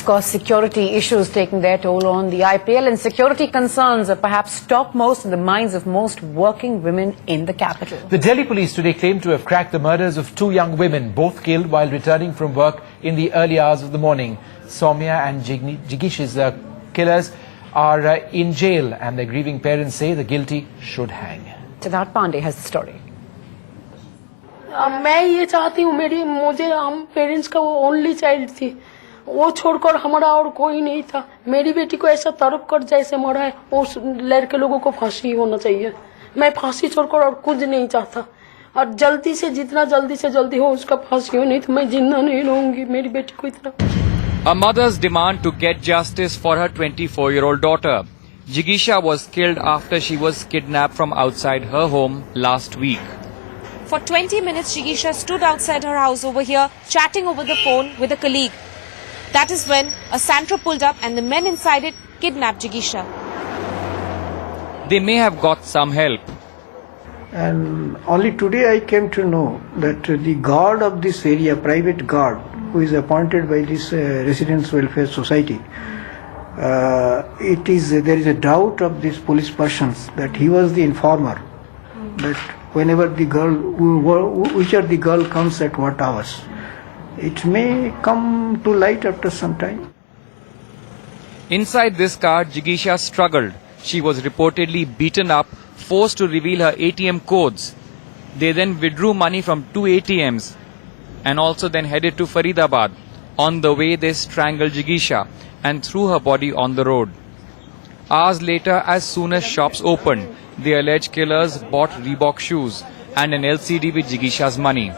Of course, security issues taking their toll on the IPL, and security concerns are perhaps topmost in the minds of most working women in the capital. The Delhi police today claim to have cracked the murders of two young women, both killed while returning from work in the early hours of the morning. Soumya and Jigisha's killers are in jail, and their grieving parents say the guilty should hang. Siddharth Pandey has the story. मैं ये चाहती हूँ मुझे हम parents का वो only child थी, वो छोड़कर हमारा और कोई नहीं था। मेरी बेटी को ऐसा तड़प कर जैसे मरा है, उस लड़के लोगों को फांसी होना चाहिए। मैं फांसी छोड़कर और कुछ नहीं चाहता, और जल्दी से जितना जल्दी से जल्दी हो उसका फांसी हो, नहीं तो मैं जिंदा नहीं रहूंगी मेरी बेटी को इतना। A mother's demand to get justice for her 24-year-old daughter. Jigisha was killed after she was kidnapped from outside her home last week. For 20 minutes, Jigisha stood outside her house over here, chatting over the phone with a colleague. That is when a Santro pulled up and the men inside it kidnapped Jigisha. They may have got some help. And only today I came to know that the guard of this area, private guard, who is appointed by this Residents Welfare Society, there is a doubt of these police persons that he was the informer, that whenever the girl, whichever the girl comes at what hours, it may come to light after some time. Inside this car, Jigisha struggled. She was reportedly beaten up, forced to reveal her ATM codes. They then withdrew money from 2 ATMs and also then headed to Faridabad. On the way, they strangled Jigisha and threw her body on the road. Hours later, as soon as shops opened, the alleged killers bought Reebok shoes and an LCD with Jigisha's money.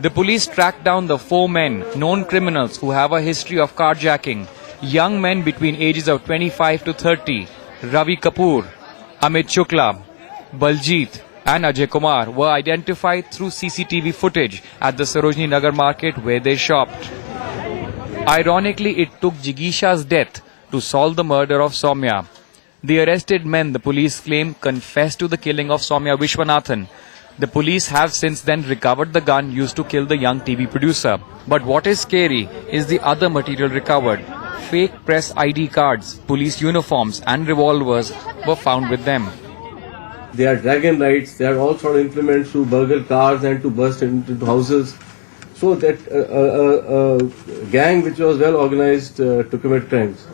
The police tracked down the 4 men, known criminals who have a history of carjacking, young men between ages of 25 to 30. Ravi Kapoor, Amit Shukla, Baljit and Ajay Kumar were identified through CCTV footage at the Sarojini Nagar market where they shopped. Ironically, it took Jigisha's death to solve the murder of Soumya. The arrested men, the police claim, confessed to the killing of Soumya Vishwanathan. The police have since then recovered the gun used to kill the young TV producer. But what is scary is the other material recovered. Fake press ID cards, police uniforms and revolvers were found with them. They are dragon rides, they are all sort of implements to burgle cars and to burst into houses. So that gang which was well organized to commit crimes.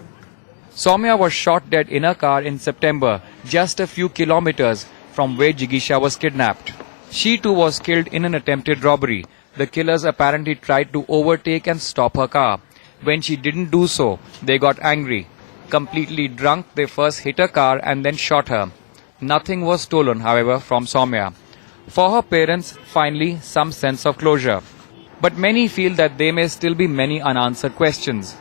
Soumya was shot dead in a car in September, just a few kilometers from where Jigisha was kidnapped. She too was killed in an attempted robbery. The killers apparently tried to overtake and stop her car. When she didn't do so, they got angry. Completely drunk, they first hit her car and then shot her. Nothing was stolen, however, from Soumya. For her parents, finally, some sense of closure. But many feel that there may still be many unanswered questions.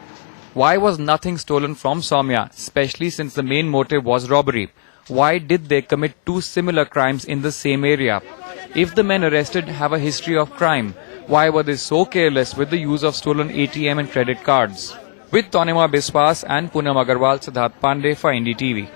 Why was nothing stolen from Soumya, especially since the main motive was robbery? Why did they commit 2 similar crimes in the same area? If the men arrested have a history of crime, why were they so careless with the use of stolen ATM and credit cards? With Tonima Biswas and Poonam Agarwal, Siddharth Pandey for NDTV.